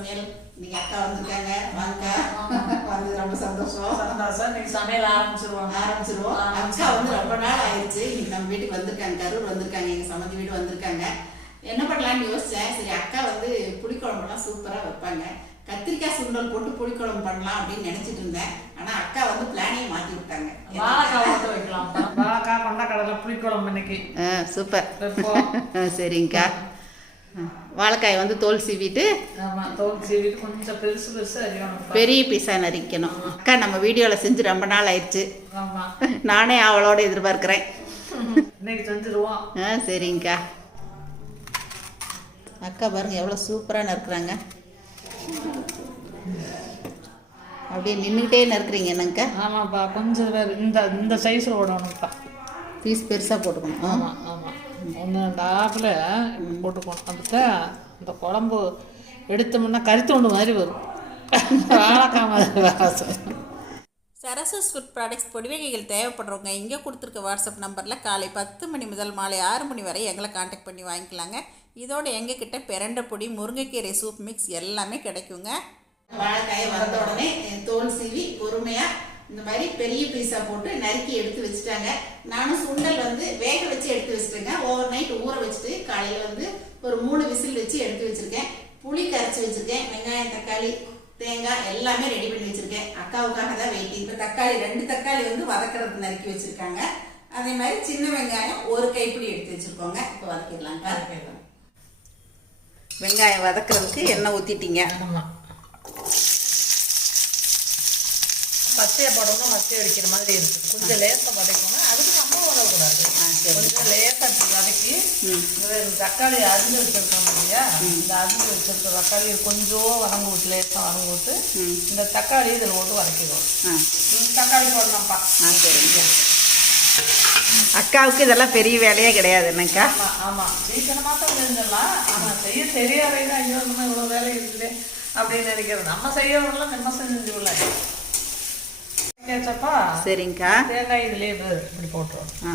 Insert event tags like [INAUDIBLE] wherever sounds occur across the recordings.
சமையல். இன்னைக்கு அக்கா வந்திருக்காங்க. வாங்க வந்து ரொம்ப சந்தோஷம். சந்தோஷம். இன்னைக்கு சமையல் ஆரம்பிச்சிருவாங்க ஆரம்பிச்சிருவோம். அக்கா வந்து ரொம்ப நாள் ஆயிடுச்சு. இன்னைக்கு நம்ம வீட்டுக்கு வந்திருக்காங்க. கரூர் வந்திருக்காங்க. எங்க சம்மந்தி வீடு வந்திருக்காங்க. என்ன பண்ணலாம்னு யோசிச்சேன். சரி அக்கா வந்து புளிக்குழம்புலாம் சூப்பரா வைப்பாங்க. கத்திரிக்காய் சுண்டல் போட்டு புளிக்குழம்பு பண்ணலாம் அப்படின்னு நினைச்சிட்டு இருந்தேன். ஆனா அக்கா வந்து பிளானையே மாத்தி விட்டாங்க. வாழைக்காய் போட்டு வைக்கலாம். வாழைக்காய் கொண்டக்கடலை புளிக்குழம்பு இன்னைக்கு. சூப்பர். சரிங்கக்கா. வாழைக்காய் வந்து தோல் சீவிட்டு பெரிய பீஸா நரிக்கணும் அக்கா நம்ம வீடியோவில் செஞ்சு ரொம்ப நாள் ஆயிடுச்சு. [LAUGHS] நானே அவளோட எதிர்பார்க்கிறேன். ஆ சரிங்கக்கா. அக்கா பாருங்க எவ்வளோ சூப்பராக நறுக்குறாங்க. அப்படியே நின்றுக்கிட்டே நறுக்குறீங்க என்னங்கக்கா? ஆமாப்பா கொஞ்சம் இந்த இந்த சைஸில் விடணும்ப்பா பீஸ் பெருசாக போட்டுக்கணும். ஆமாம் ஆமாம் ஒன்று ரெண்டு ஆப்பில் போட்டுக்கணும் அப்போ இந்த குழம்பு எடுத்தோம்னா கறித்தொண்டு மாதிரி வரும். வாழைக்காய் மாதிரி வாசம் சரசஸ் ஃபுட் ப்ராடக்ட்ஸ் பொடிவகைகள் தேவைப்படுறவங்க இங்கே கொடுத்துருக்க வாட்ஸ்அப் நம்பரில் காலை பத்து மணி முதல் மாலை ஆறு மணி வரை எங்களை காண்டாக்ட் பண்ணி வாங்கிக்கலாங்க. இதோட எங்ககிட்ட பிரண்டை பொடி முருங்கைக்கீரை சூப் மிக்ஸ் எல்லாமே கிடைக்குங்க. வாழைக்காயை வந்த உடனே தோல் சீவி பொறுமையா இந்த மாதிரி பெரிய பீஸா போட்டு நறுக்கி எடுத்து வச்சுட்டாங்க. நானும் சுண்டல் வந்து வேக வச்சு எடுத்து வச்சுட்டேங்க. ஓவர் நைட் ஊற வச்சுட்டு காலையில வந்து ஒரு மூணு விசில் வச்சு எடுத்து வச்சிருக்கேன். புளி கரைச்சி வச்சிருக்கேன். வெங்காயம் தக்காளி தேங்காய் எல்லாமே ரெடி பண்ணி வச்சிருக்கேன். அக்காவுக்காக தான் வெயிட்டிங் இப்போ தக்காளி ரெண்டு தக்காளி வந்து வதக்கிறது நறுக்கி வச்சிருக்காங்க. அதே மாதிரி சின்ன வெங்காயம் ஒரு கைப்பிடி எடுத்து வச்சிருக்கோங்க. இப்போ வதக்கிடலாங்க வெங்காயம் வதக்குறதுக்கு எண்ணெய் ஊத்திட்டீங்க. ஆமாம் பச்சையை போடணும் பச்சை அடிக்கிற மாதிரி இருக்குது. கொஞ்சம் லேசாக வதக்கணும். அதுக்கு நம்ம விடக்கூடாது சரி. கொஞ்சம் லேசாக வதக்கி இந்த தக்காளி அரிஞ்சு வச்சிருக்கோம் இல்லையா? இந்த அரிஞ்சு வச்சிருக்க தக்காளி கொஞ்சம் வதங்க விட்டு லேசாக வதங்க விட்டு இந்த தக்காளி இதில் போட்டு வதக்கிடுவோம். தக்காளி போடணும்ப்பா. ஆ சரிங்க அக்காவுக்கு இதெல்லாம் பெரிய வேலையே கிடையாது என்னக்கா? ஆமாம் சீக்கிரமாக தான் செஞ்சிடலாம். ஆனால் செய்ய தெரியாதே தான் ஐயோ இவ்வளோ வேலை இருக்குது அப்படின்னு நினைக்கிறது. நம்ம செய்யறதெல்லாம் நம்ம செஞ்சு விடல. கேச்சப்பா சரிங்கக்கா. தேங்காய் இதுலேயே இப்படி போட்டுருவோம் ஆ.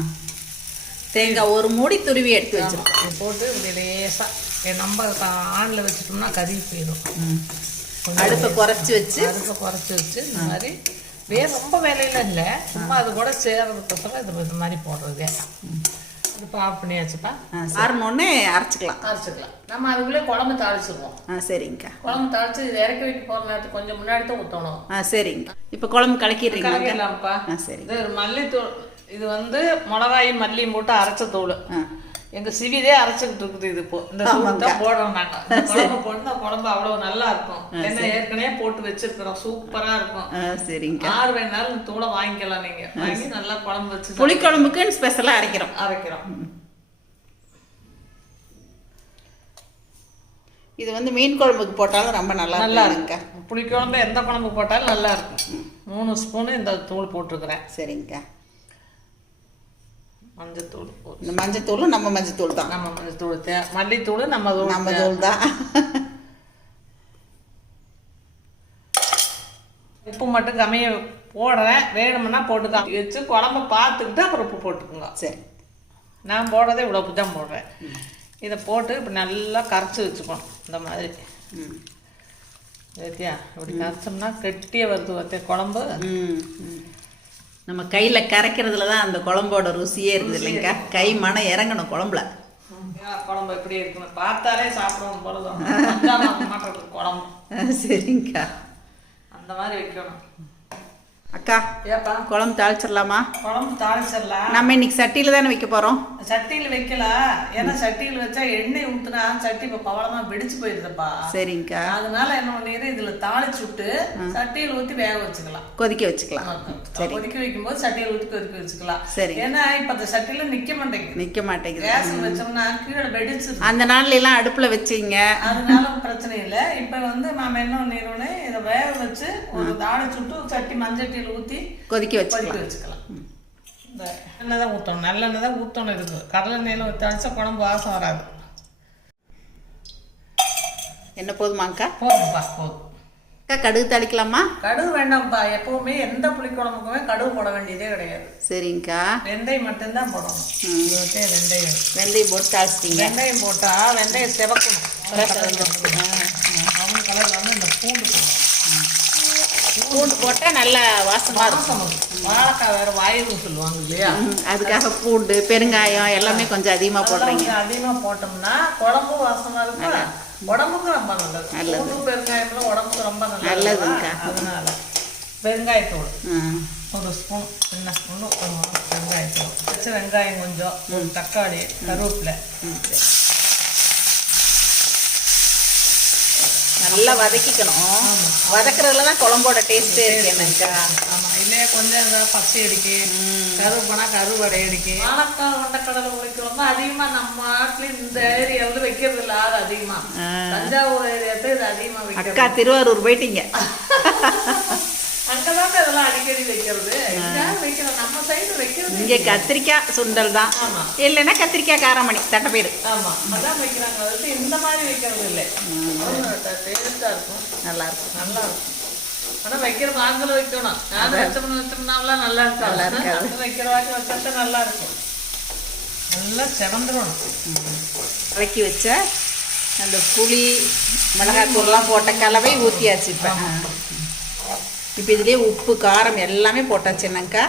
தேங்காய் ஒரு மூடி துருவி எடுத்து வச்சிருக்கோம். போட்டு இப்படி லேசாக நம்ம ஆணில் வச்சுட்டோம்னா கறி போயிடும். அடுப்பை குறைச்சி வச்சு. அடுப்பை குறைச்சி வச்சு இந்த மாதிரி. வேறு ரொம்ப வேலையில இல்லை. சும்மா அது கூட சேர்றதுக்கோசரம் இது இது மாதிரி போடுறது. இப்போ ஆஃப் பண்ணியாச்சுப்பா ஆறணுன்னே அரைச்சிக்கலாம். அரைச்சிக்கலாம். நம்ம அதுக்குள்ளே குழம்பு தாளிச்சிருவோம். ஆ சரிங்கக்கா. குழம்பு தாளிச்சு இது இறக்கி வைக்க போகிற நேரத்துக்கு கொஞ்சம் முன்னாடி தான் ஊற்றணும் ஆ சரிங்க இப்போ குழம்பு கலக்கிடுறீங்களா கலக்கிடலாம்ப்பா. ஆ சரி. இது மல்லித்தூள் இது வந்து மிளகாயும் மல்லியும் போட்டு அரைச்ச தூள். ஆ. எங்க சிவிதே அரைச்சுக்கிட்டு இருக்குது இது இப்போ இந்த தூள் தான் போடுறோம் நாங்க. குழம்பு போட்டு குழம்பு அவ்வளவு நல்லா இருக்கும் ஏன்னா ஏற்கனவே போட்டு வச்சிருக்கிறோம். சூப்பரா இருக்கும். ஆ சரிங்கக்கா ஆறு வேணாலும் தூளை வாங்கிக்கலாம் நீங்க. வாங்கி நல்லா குழம்பு வச்சு புளிக்குழம்புக்குன்னு ஸ்பெஷலாக அரைக்கிறோம். அரைக்கிறோம். இது வந்து மீன் குழம்புக்கு போட்டாலும் ரொம்ப நல்லா நல்லா இருக்கும் புளிக்குழம்பு எந்த குழம்பு போட்டாலும் நல்லா இருக்கும் மூணு ஸ்பூனு இந்த தூள் போட்டிருக்கிறேன். சரிங்கக்கா மஞ்சத்தூள். இந்த மஞ்சத்தூளும் நம்ம மஞ்சத்தூள் தான். நம்ம மஞ்சத்தூள் தே மல்லித்தூள் நம்ம தூள் நம்ம தூள் தான். உப்பு மட்டும் கம்மிய போடுறேன். வேணும்னா போட்டுக்க. வச்சு குழம்ப பார்த்துக்கிட்டு அப்புறம் உப்பு போட்டுக்குங்க. சரி. நான் போடுறதே இவ்வளோ உப்பு தான் போடுறேன். இதை போட்டு இப்படி நல்லா கரைச்சி வச்சுக்கணும். இந்த மாதிரி. ஏத்தியா இப்படி கரைச்சோம்னா கெட்டியாக வருது பார்த்தியா குழம்பு? ம். நம்ம கையில் கரைக்கிறதுல தான் அந்த குழம்போட ருசியே இருக்குது இல்லைங்கக்கா? கை மனம் இறங்கணும் குழம்புல. குழம்பு எப்படி இருக்குன்னு பார்த்தாலே சாப்பிடணும் போல மாட்டேங்குது குழம்பு. சரிங்கக்கா. அந்த மாதிரி வைக்கணும். அக்கா ஏப்பா? குழம்பு தாளிச்சிடலாமா? குழம்பு தாளிச்சிடலாம் நம்ம இன்னைக்கு சட்டியில் தானே வைக்க போகிறோம் சட்டியில் வைக்கல. ஏன்னா சட்டியில் வச்சா எண்ணெய் ஊத்துனா சட்டி இப்போ பவளமா வெடிச்சு போயிருதுப்பா சரிங்கக்கா. அதனால என்ன பண்ணிடு இதுல தாளிச்சு விட்டு சட்டியில் ஊத்தி வேக வச்சுக்கலாம். கொதிக்க வச்சுக்கலாம். சரி. கொதிக்க வைக்கும்போது சட்டியில் ஊத்தி கொதிக்க வச்சுக்கலாம். சரி. ஏன்னா இப்ப அந்த சட்டியில நிக்க மாட்டேங்குது. நிற்க மாட்டேங்குது. கேஸ் வச்சோம்னா கீழே வெடிச்சிருது அந்த நாள்ல எல்லாம் அடுப்பில் வச்சிங்க. அதனால பிரச்சனை இல்லை. இப்ப வந்து நாம என்ன பண்ணிடுவோம்னு இதை வேக வச்சு ஒரு தாளிச்சு விட்டு சட்டி மஞ்சட்டியில் ஊத்தி கொதிக்க வச்சுக்கலாம். கொதிக்க வச்சுக்கலாம். இந்த எண்ணெய் தான் ஊற்றணும். நல்லெண்ணெய் தான் ஊற்றணும் இருக்கு கடலை எண்ணெயில் குழம்பு வாசம் வராது. என்ன போதுமாங்க்கா போதும்ப்பா போதும். அக்கா கடுகு தாளிக்கலாமா? கடுகு வேண்டாம்ப்பா. எப்பவுமே எந்த புளிக்குழம்புக்குமே கடுகு போட வேண்டியதே கிடையாது. சரிங்கக்கா வெந்தயம் மட்டும்தான் போடணும். வெந்தயம் வெந்தயம் போட்டு தாளிச்சிட்டீங்க வெந்தயம் போட்டா வெந்தயம் சிவக்கணும். பூண்டு போடணும். பூண்டு போட்டால் நல்லா வாசமாக இருக்கும். வாழைக்காய் வேற வாயுன்னு சொல்லுவாங்க இல்லையா? அதுக்காக பூண்டு பெருங்காயம் எல்லாமே கொஞ்சம் அதிகமாக போடுறீங்க. கொஞ்சம் அதிகமா போட்டோம்னா குழம்பு வாசமா இருக்கும்? உடம்புக்கு ரொம்ப நல்லது. நல்லது. பெருங்காயம்லாம் உடம்புக்கு ரொம்ப நல்லது நல்லதுங்கக்கா. அதனால பெருங்காயத்தூள். ம். ஒரு ஸ்பூன் சின்ன ஸ்பூன் வெங்காயத்தூள் வச்ச வெங்காயம் கொஞ்சம் தக்காளி கருவேப்பிலை. நல்லா வதக்கிக்கணும். வதக்குறதுல தான் குழம்போட டேஸ்ட்டே இருக்கு என்னக்கா ஆமா இல்லையா? கொஞ்சம் பச்சை அடிக்கு கருவேப்பனா கருவடை அடிக்கு வாழைக்காய் கொண்டக்கடலை உழைக்கிறவங்க அதிகமா நம்ம நாட்டுல இந்த ஏரியாவில் வைக்கிறது இல்ல ஆறு அதிகமா. தஞ்சாவூர் ஏரியாத்துல இது அதிகமா அக்கா திருவாரூர் போயிட்டீங்க. [LAUGHS] இதெல்லாம் அடிக்கடி வைக்கிறது. வைக்கிறோம். நம்ம சைடு வைக்கிறது இங்கே கத்திரிக்காய் சுண்டல் தான். இல்லைன்னா கத்திரிக்காய் காரமணி தட்டைப்பயிறு ஆமா. அதான் வைக்கிறாங்க. அது வந்து இந்த மாதிரி வைக்கிறது இல்லை. இருக்கும். நல்லா இருக்கும். நல்லா இருக்கும். வைக்கிற வாங்கல வைக்கணும். நானும் வச்சோம்னு வச்சோம்னாலாம் நல்லா இருக்கும் நல்லா இருக்காது. அது வைக்கிற வாங்க வச்சா நல்லா இருக்கும். நல்லா செவந்துடணும் இறக்கி வச்ச அந்த புளி மிளகாத்தூள்லாம் போட்ட கலவை ஊற்றியாச்சு இப்போ. இப்போ இதுலேயே உப்பு காரம் எல்லாமே போட்டாச்சு என்னங்கக்கா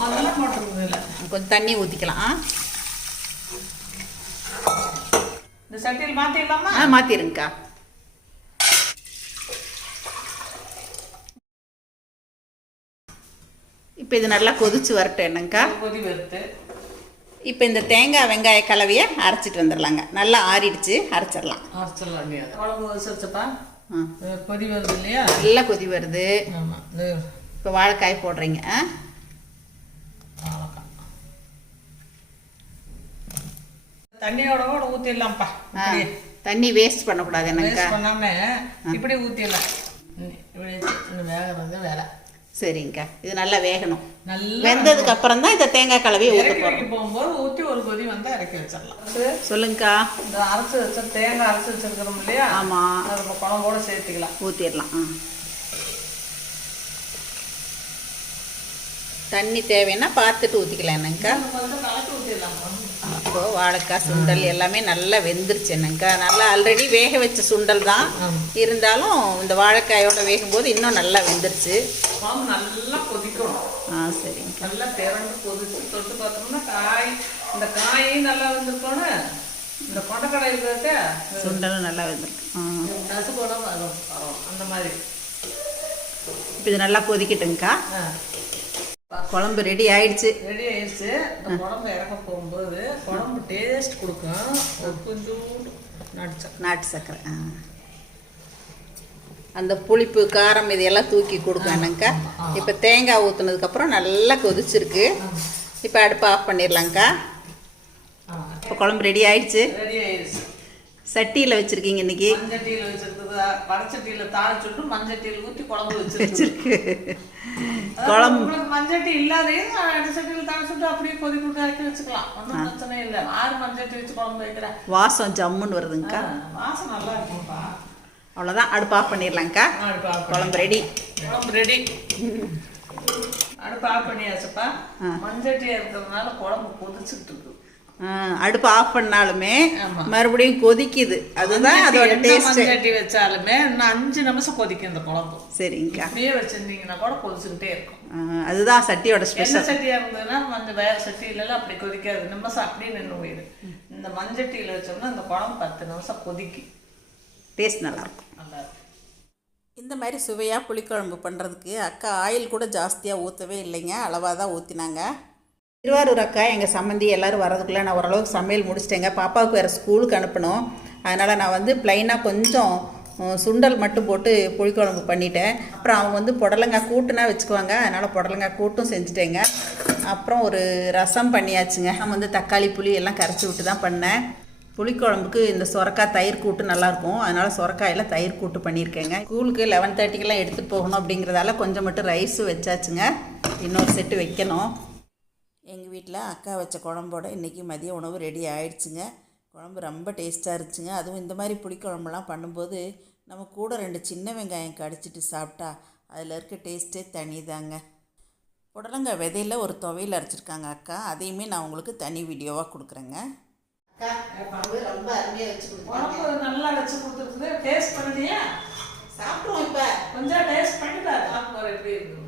அதெல்லாம் போட்டுருக்குது கொஞ்சம் தண்ணி ஊற்றிக்கலாம் இந்த சட்டியில் மாத்திடலாமா ஆ மாற்றிருங்கக்கா இப்போ இது நல்லா கொதிச்சு வரட்டும் என்னங்கக்கா. கொதி வறுத்து இப்போ இந்த தேங்காய் வெங்காய கலவையை அரைச்சிட்டு வந்துடலாங்க. நல்லா ஆறிடுச்சு அரைச்சிடலாம். அரைச்சிடலாம் குழம்பு கொதி வருது இல்லையா? நல்லா கொதி வருது. ஆமா. இது இப்போ வாழைக்காய் போடுறீங்க. ஆ? தண்ணியோட கூட ஊற்றிடலாம்ப்பா தண்ணி வேஸ்ட் பண்ணக்கூடாது என்னங்கக்கா வேஸ்ட் பண்ணாம இப்படி ஊற்றிடலாம் இப்படி வேகிறது வேலை. சரிங்கக்கா இது நல்லா வேகணும். நல்லா வெந்ததுக்கு அப்புறம் தான் இந்த தேங்காய் கலவையை ஊற்ற போகிறோம் போகும்போது ஊற்றி ஒரு கொதி வந்தா இறக்கி வச்சிடலாம். சொல்லுங்கக்கா. இந்த அரைச்சி வச்ச தேங்காய் அரைச்சி வச்சிருக்கிறோம் இல்லையா? ஆமாம் அதை நம்ம குழம்போட சேர்த்துக்கலாம். ஊற்றிடலாம் ஆ. தண்ணி தேவைன்னா பார்த்துட்டு ஊற்றிக்கலாம் என்னங்கக்கா நம்ம வந்து கலக்கி ஊற்றிடலாம் இப்போ வாழைக்காய் சுண்டல் எல்லாமே நல்லா வெந்துருச்சு என்னங்கக்கா நல்லா ஆல்ரெடி வேக வச்ச சுண்டல் தான். இருந்தாலும் இந்த வாழைக்காயோட வேகும்போது இன்னும் நல்லா வெந்துருச்சு. நல்லா கொதிக்கணும். ஆ சரிங்க. நல்லா திரண்டு கொதிச்சு தொட்டு பார்த்தோம்னா காய் இந்த காயும் நல்லா வந்திருக்கணும் இந்த கொண்டக்கடை இருக்கிறத சுண்டலும் நல்லா வெந்திருக்கு. நசு கூட வரும் அந்த மாதிரி. இப்போ இது நல்லா கொதிக்கட்டுங்கக்கா குழம்பு ரெடி ஆயிடுச்சு. ரெடி ஆயிடுச்சு. இந்த குழம்பு இறக்க போகும்போது குழம்பு டேஸ்ட் கொடுக்கும். கொஞ்சோண்டு நாட்டு சர்க்கரை ஆ. அந்த புளிப்பு காரம் இதெல்லாம் தூக்கி கொடுக்கும் என்னங்கக்கா இப்போ தேங்காய் ஊற்றுனதுக்கப்புறம் நல்லா கொதிச்சிருக்கு. இப்போ அடுப்பு ஆஃப் பண்ணிடலாங்க்கா இப்போ குழம்பு ரெடி ஆயிடுச்சு. ரெடி ஆயிடுச்சு. சட்டியில் வச்சுருக்கீங்க இன்னைக்கு. வடச்சட்டியில் தாளிச்சுட்டு மஞ்சட்டியில் ஊற்றி குழம்பு வச்சிருக்கு. குழம்பு. மஞ்சட்டி இல்லாதே அடிச்சட்டியில் தாளிச்சுட்டு அப்படியே கொதி விட்டு இறக்கி வச்சுக்கலாம். ஒன்றும் பிரச்சனை இல்லை. ஆறு மஞ்சட்டி வச்சு குழம்பு வைக்கிறேன். வாசம் ஜம்முன்னு வருதுங்கக்கா. வாசம் நல்லா இருக்கும்ப்பா. அவ்வளோதான் அடுப்பு ஆஃப் பண்ணிடலாங்க்கா குழம்பு ரெடி. குழம்பு ரெடி. அடுப்பு ஆஃப் பண்ணியாச்சுப்பா. மஞ்சட்டியாக இருக்கிறதுனால குழம்பு கொதிச்சுட்டு இருக்கு. அடுப்பு ஆஃப் பண்ணாலுமே. மறுபடியும் கொதிக்குது. அதுதான் அதோட டேஸ்ட்டு மஞ்சட்டி வச்சாலுமே இன்னும் அஞ்சு நிமிஷம் கொதிக்கும் இந்த குழம்பு. சரிங்கக்கா. அப்படியே வச்சிருந்தீங்கன்னா கூட கொதிச்சுக்கிட்டே இருக்கும். அதுதான் சட்டியோட ஸ்பெஷல் சட்டியா இருந்ததுன்னா மஞ்சள் வேற சட்டியிலலாம் அப்படி கொதிக்காது. நிமிஷம் அப்படியே நின்று போயிடும். இந்த மஞ்சட்டியில் வச்சோம்னா இந்த குழம்பு பத்து நிமிஷம் கொதிக்கு. டேஸ்ட் நல்லாயிருக்கும் நல்லா இருக்கும் இந்த மாதிரி சுவையாக புளிக்குழம்பு பண்ணுறதுக்கு அக்கா ஆயில் கூட ஜாஸ்தியாக ஊற்றவே இல்லைங்க. அளவாக தான் ஊற்றினாங்க திருவாரூர் அக்கா எங்கள் சம்மந்தி எல்லோரும் வரதுக்குள்ளே நான் ஓரளவுக்கு சமையல் முடிச்சிட்டேங்க. பாப்பாவுக்கு வேறு ஸ்கூலுக்கு அனுப்பணும். அதனால் நான் வந்து ப்ளைனாக கொஞ்சம் சுண்டல் மட்டும் போட்டு புளிக்குழம்பு பண்ணிட்டேன். அப்புறம் அவங்க வந்து புடலங்காய் கூட்டுனா வச்சுக்குவாங்க. அதனால் புடலங்காய் கூட்டும் செஞ்சுட்டேங்க. அப்புறம் ஒரு ரசம் பண்ணியாச்சுங்க. நான் வந்து தக்காளி புளி எல்லாம் கரைச்சி விட்டு தான் பண்ணேன். புளிக்குழம்புக்கு இந்த சொரக்காய் தயிர் கூட்டு நல்லாயிருக்கும். அதனால் சொரக்காயில் தயிர் கூட்டு பண்ணியிருக்கேங்க. ஸ்கூலுக்கு லெவன் தேர்ட்டிக்கெல்லாம் எடுத்துகிட்டு போகணும் அப்படிங்கிறதால கொஞ்சம் மட்டும் ரைஸும் வச்சாச்சுங்க. இன்னொரு செட்டு வைக்கணும். எங்கள் வீட்டில் அக்கா வச்ச குழம்போட இன்றைக்கி மதிய உணவு ரெடி ஆயிடுச்சுங்க. குழம்பு ரொம்ப டேஸ்ட்டாக இருந்துச்சுங்க. அதுவும் இந்த மாதிரி புளிக்குழம்புலாம் பண்ணும்போது நம்ம கூட ரெண்டு சின்ன வெங்காயம் கடிச்சிட்டு சாப்பிட்டா அதில் இருக்க டேஸ்ட்டே தனிதாங்க. புடலங்காய் விதையில் ஒரு துவையல் அரைச்சிருக்காங்க அக்கா. அதையுமே நான் உங்களுக்கு தனி வீடியோவாக கொடுக்குறேங்க. ரொம்ப அருமையாக வச்சு குழம்பு நல்லா வச்சு கொடுத்துருக்குது. டேஸ்ட் பண்ணிட்டியா சாப்பிடுவோம் இப்ப. கொஞ்சம் டேஸ்ட் பண்ணி பாரு சாப்பிட்டு எப்படி இருக்கு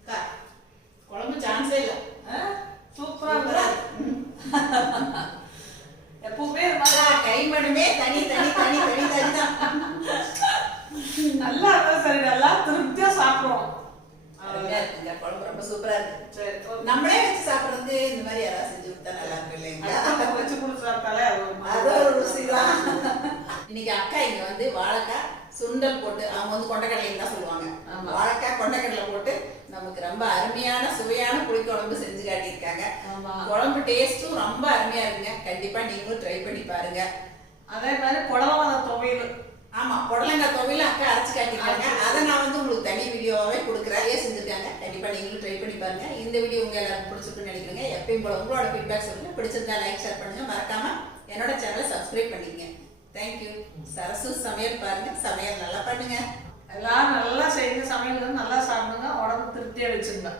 அக்கா, குழம்பு சான்ஸே இல்ல சூப்பரா சூப்பரா இருக்கு இருக்கு. எப்பவுமே இது மாதிரி அக்கா, கை மடுமே தனி தனி தனி தனி தனி தான் நல்லா இருந்தா சரி நல்லா திருப்தியா சாப்பிடுவோம் அருமையா இருக்குங்க குழம்பு ரொம்ப சூப்பரா இருக்கு சரி ஓகே. நம்மளே வச்சு சாப்பிடுறதுக்கு இந்த மாதிரி யாராவது செஞ்சு கொடுத்தா நல்லா இருக்கும் இல்லைங்களா அடுத்தவங்க வச்சு கொடுத்து சாப்பிட்டாலே அது ஒரு அது ஒரு ருசிதான் இன்னைக்கு அக்கா இங்க வந்து வாழைக்காய் சுண்டல் போட்டு அவங்க வந்து கொண்டக்கடலைன்னு தான் சொல்லுவாங்க. வாழைக்காய் கொண்டக்கடலை போட்டு நமக்கு ரொம்ப அருமையான சுவையான புளிக்குழம்பு செஞ்சு காட்டியிருக்காங்க. குழம்பு டேஸ்ட்டும் ரொம்ப அருமையா இருக்குங்க. கண்டிப்பா நீங்களும் ட்ரை பண்ணி பாருங்க. அதே மாதிரி புடலவாத துவையல். ஆமா புடலங்காய் துவையில அக்கா அரைச்சு காட்டியிருக்காங்க. அதை நான் வந்து உங்களுக்கு தனி வீடியோவாவே கொடுக்குறேன். அதே செஞ்சிருக்காங்க? கண்டிப்பா நீங்களும் ட்ரை பண்ணி பாருங்க. இந்த வீடியோ உங்க எல்லாருக்கும் பிடிச்சிருக்குன்னு நினைக்கிறேங்க. எப்பயும் போல உங்களோட ஃபீட்பேக் சொல்லுங்க. பிடிச்சிருந்தா லைக் ஷேர் பண்ணுங்க. மறக்காம என்னோட சேனலை சப்ஸ்கிரைப் பண்ணிக்கங்க. தேங்க்யூ சரசு சமையல் பாருங்க. சமையல் நல்லா பண்ணுங்க. எல்லாம் நல்லா செய்யுங்க. சமையல் நல்லா சாப்பிடுங்க. உடம்பு திருப்தியாக வச்சுங்க